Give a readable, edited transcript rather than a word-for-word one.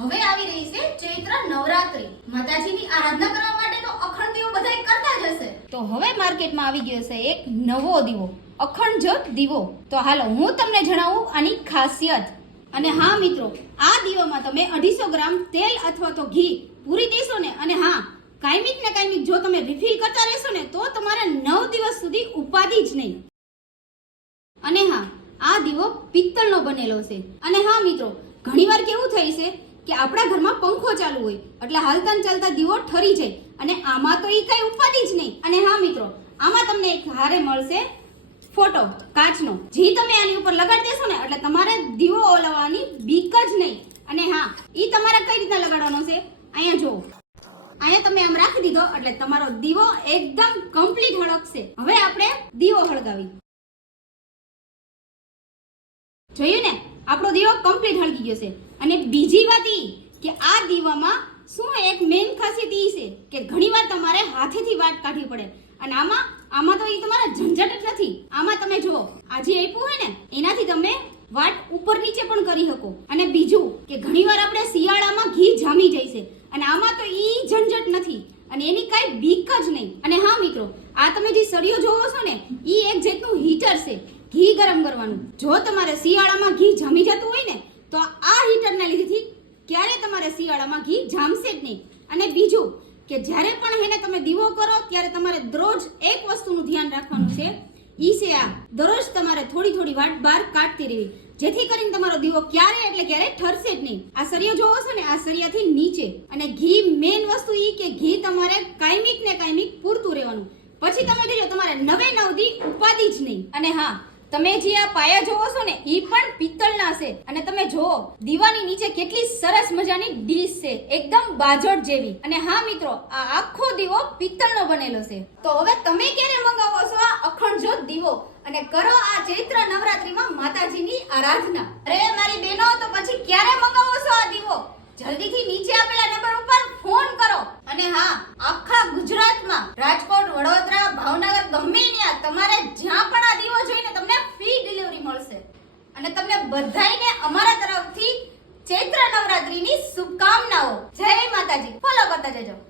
હવે આવી રહી છે ચૈત્ર નવરાત્રી. માતાજીની આરાધના કરવા માટે તો અખંડ દીવો બધાય કરતા જ હશે. તો હવે માર્કેટમાં આવી ગયો છે એક નવો દીવો, અખંડ જ્યોત દીવો. તો હાલો હું તમને જણાવું આની ખાસિયત. અને હા મિત્રો, આ દીવામાં તમે 250 ગ્રામ તેલ અથવા તો ઘી પૂરી દેશો ને, અને હા કાયમિક ને કાયમિક જો તમે રિફિલ કરતા રહેશો ને તો તમારે 9 દિવસ સુધી ઉપાધિ જ નહીં. અને હા, આ દીવો પિત્તળનો બનેલો છે. અને હા મિત્રો, ઘણીવાર કેવું થાય છે કે આપણા ઘરમાં પંખો ચાલુ હોય એટલે હાલતા ને ચાલતા દીવો ઠરી જાય, અને આમાં તો ઈ કઈ ઉપાધિ જ નહીં. અને હા મિત્રો, આમાં તમને એક હારે મળશે ફોટો કાચનો, જે તમે આની ઉપર લગાડી દેશો ને એટલે તમારે દીવો ઓલવવાની બીક જ નહીં. અને હા, ઈ તમારે કઈ રીતના લગાડવાનો છે, અહીંયા જુઓ. અહીંયા તમે આમ રાખી દીધો એટલે તમારો દીવો એકદમ કમ્પ્લીટ હળગશે. હવે આપણે દીવો હળગાવી. જોયું ને, આપણો દીવો કમ્પ્લીટ હળગી ગયો છે. અને બીજી વાત ઈ કે આ દીવામાં શું એક મેઇન ખાસિયત ઈ છે કે ઘણીવાર તમારે હાથેથી વાટ કાઢવી પડે, અને આમાં તો ઈ તમારા ઝંઝટ જ નથી. આમાં તમે જુઓ, આ જે આપ્યું હોય ને એનાથી તમે વાટ ઉપર નીચે પણ કરી શકો. અને બીજું કે ઘણીવાર આપણે શિયાળામાં ઘી જામી જાય છે, અને આમાં તો ઈ ઝંઝટ નથી અને એની કાંઈ બીક જ નહીં. અને હા મિત્રો, આ તમે જે સળિયો જોવો છો ને ઈ એક જાતનું હીટર છે ઘી ગરમ કરવાનું. જો તમારે શિયાળામાં ઘી જામી જતું હોય ને તો આ હીટરના લીધેથી ક્યારે તમારે શિયાળામાં ઘી જામશે જ નહીં. અને બીજું કે જ્યારે પણ એને તમે દીવો કરો ત્યારે તમારે દરરોજ એક વસ્તુનું ધ્યાન રાખવાનું છે, ઈ છે આ દરરોજ તમારે થોડી થોડી વાટ બહાર કાઢતી રહેવી, જેથી કરીને તમારો દીવો ક્યારે ઠરશે જ નહીં. આ સળિયો જોવો છો ને, આ સળિયાથી નીચે. અને ઘી મેઇન વસ્તુ ઈ કે ઘી તમારે કાયમિક ને કાયમિક પૂરતું રહેવાનું. પછી તમે જોજો તમારે 9 દી ઉપાધિ જ નહીં. અને હા, તમે જે આ પાયા જોવો છો ને ઈ પણ પિત્તળના છે. અને તમે જોવો દીવાની નીચે કેટલી સરસ મજાની ડીશ છે, એકદમ બાજોટ જેવી. અને હા મિત્રો, આ આખો દીવો પિત્તળનો બનેલો છે. તો હવે તમે ક્યારે મંગાવો છો આ અખંડ જ્યોત દીવો અને કરો આ ચૈત્ર નવરાત્રીમાં માતાજીની આરાધના? અરે મારી બહેનો, તો પછી ક્યારે મંગાવો છો આ દીવો? જલ્દીથી નીચે આપેલા નંબર ઉપર ફોન કરો. અને હા, આખા ગુજરાતમાં રાજકોટ, વડોદરા, ભાવનગર ગમે ત્યાં તમારે જ્યાં પણ આ દીવો જોઈને તમને ફ્રી ડિલિવરી મળશે. અને તમને બધાયને અમારા તરફથી ચૈત્ર નવરાત્રીની શુભકામનાઓ. જય માતાજી. ફોલો કરતા જજો.